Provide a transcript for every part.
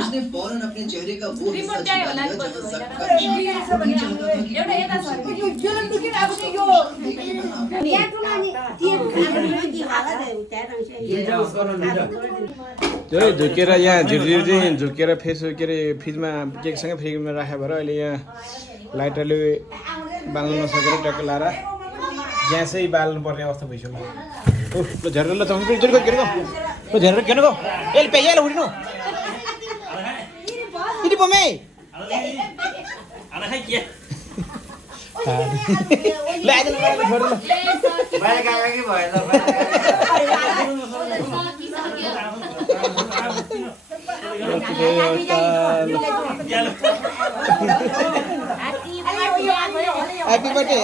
उसने फौरन अपने चेहरे का वो हिस्सा छुपा लिया जहां जब झुकेर यहाँ झुकेर झुकेर फेस के अरे फ्रिजमा केकसँगै फ्रिजमा राखेर भएर अहिले यहाँ लाइटरले बाल्न नसकेर ट्याक्क लाएर ग्यासै बाल्नुपर्ने अवस्था भइसक्यो ल झरेर ल चम्पी झरेको घेरेको ल झरेर घेरेको एल पेयाल उड्नु इति पमे आना खाइ के ल आज ल छोड ल बाहिर गएको कि भएन हैप्पी बर्थडे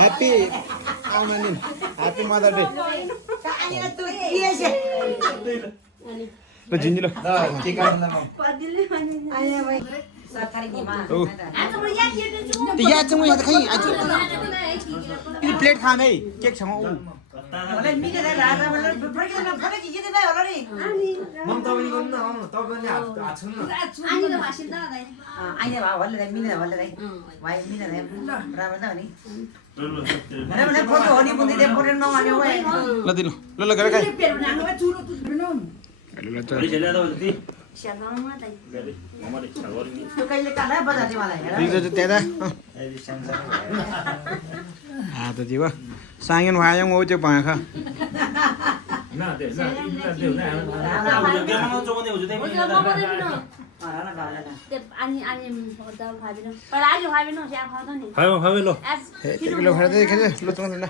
हैप्पी आमानिन हैप्पी मदर डे ल जिन्जी ल के गर्नु त्यो याद चाहिँ म यहाँ त खै आज प्लेट खाम है केक सँग मम तपाईले गर्नु न तपाईले हात छुनु ल दिनु ल ल गरे खाइ त जीव सांगन भायम हो त्यो पाखा किलो खाँदै खेल्छ ल चुङ्गा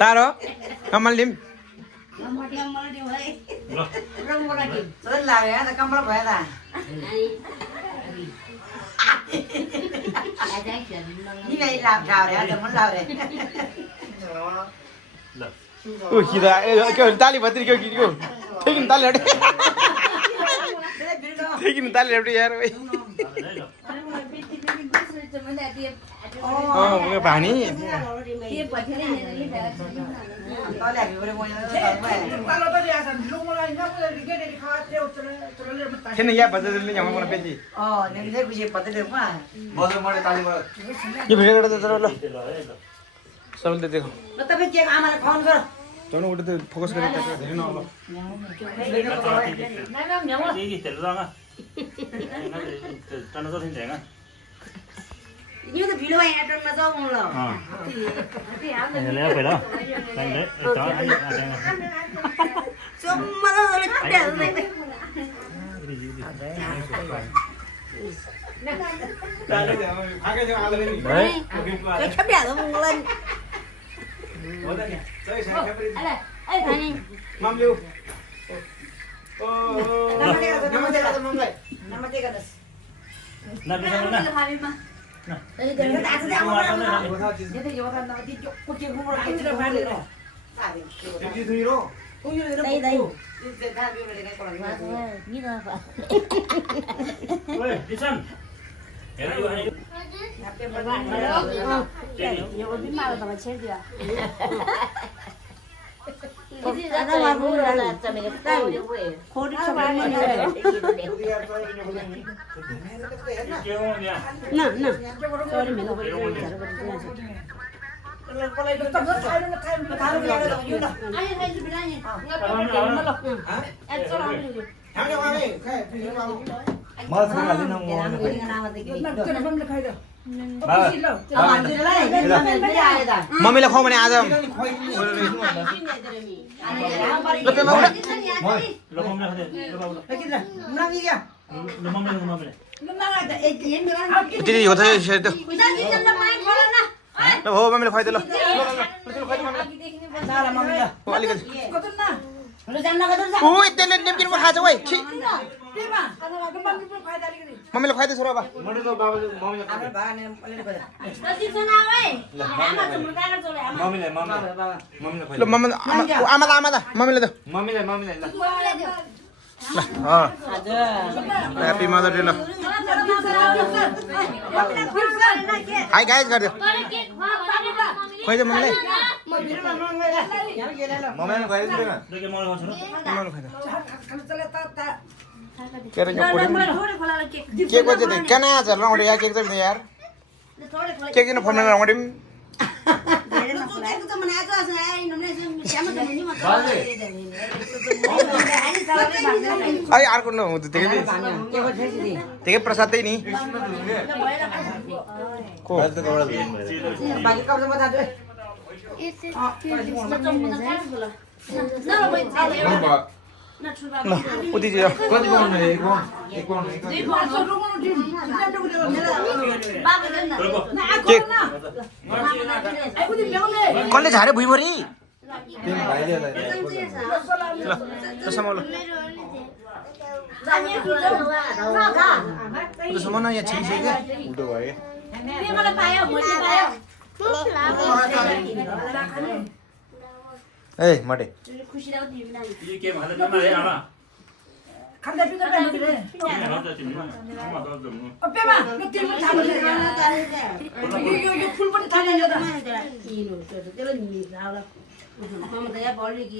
तारो कमल लिम ताली भत्री क्यों ठीक है ताली हटे ठीक है ताली हटे यार पानी किन यहाँ बजारले यहाँ मलाई पेजी के भिडियो गर्दा तर ल सबैले देखो ल तपाईँ के आमालाई फोन गर तनु उठे त फोकस गरेर हेर्न ल यो त भिडियो यहाँ टनमा जाऊ ल खोटी सबै मन न न सरी मेरो मम्मीलाई खुवाऊ भने आज दिदी हो त हो मम्मीले खुवाइदियो ल अलिकति ओ त्यसले निम्किनु खान्छ वै मम्मीले खुवाइदियो छोरा बा ल आमा मम्मीले दे ल ह्यापी मदर डे ल हाई गाइस गरिदियो खुवाइदियो मम्मीलाई मम्मीले खुवाइदियो के अरे केक को चाहिँ क्या ना चल रहा यार केक चाहिँ यार केक किन फोन में राउंड में आई यार को न हो देखे प्रसाद ही नहीं को बाकी कब से बता दो ल उति जी कति पाउनु एक पाउनु कसले झारे भुइँभरि तिमी भाइले ल समाउ ल त्यसमा न यहाँ छिसक्यो उल्टो भयो ए मटे के भन्दा बिमार है आमा खाँदा पिउँदा पनि रे अपेमा यो तेल पनि थाल्नु यो फुल पनि थाल्नु यो त त्यसले नि आउला मम त या बल्ली कि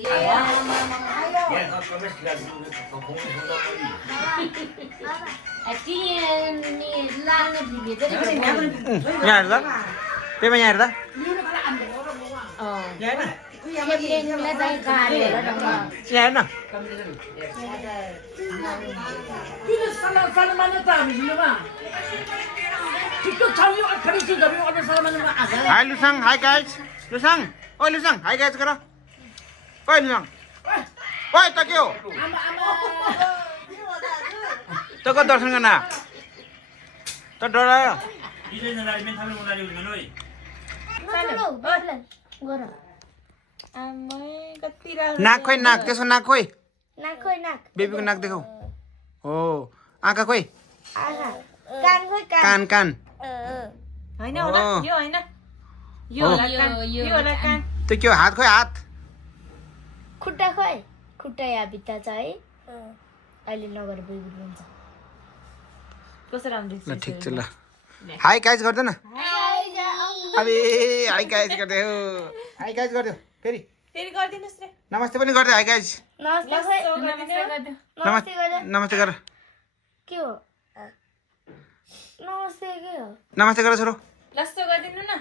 यहाँ हेर्दा पेमा यहाँ हेर्दा यहाँ हेर्न किन सानो मान्ने त हामी जिल्लामा टिकटक छ यो 18 चीजहरु अझ सानो मान्नेमा आछ हाई लुसाङ हाई गाइज लुसाङ ओ लुसाङ हाई गाइज गर ओइ लुसाङ ओइ त के हो त को दर्शन गर्न त डरायो इले नलाइ मेन थामे उनाले उन ओइ नाक खोइ नाक त्यसको नाक खोइ नाक बेबीको नाक देखाऊ हो आँखा खोइ कान खोइ कान कान हैन होला यो हैन यो होला कान यो होला कान त्यो के हो हात खोइ हात खुट्टा खोइ खुट्टा या भित्ता छ है अहिले नगर बेबी हुन्छ कसरी आउँदै ल ठिक छ ल हाई गाइज गर्दैन अबे हाई गाइज गर्दै हो हाई गाइज गर्दै फेरि फेरि गर्दिनुस् रे नमस्ते पनि गर्दै हाई गाइज नमस्ते खोइ नमस्ते गर नमस्ते गर के हो नमस्ते के हो नमस्ते गर छोरो लस्सो गर्दिनु न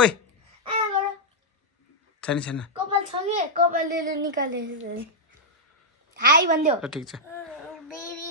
ओइ आमा गर छैन छैन कपाल छ के कपालले निकाले हाई भन्दियो ल ठिक छ बेबी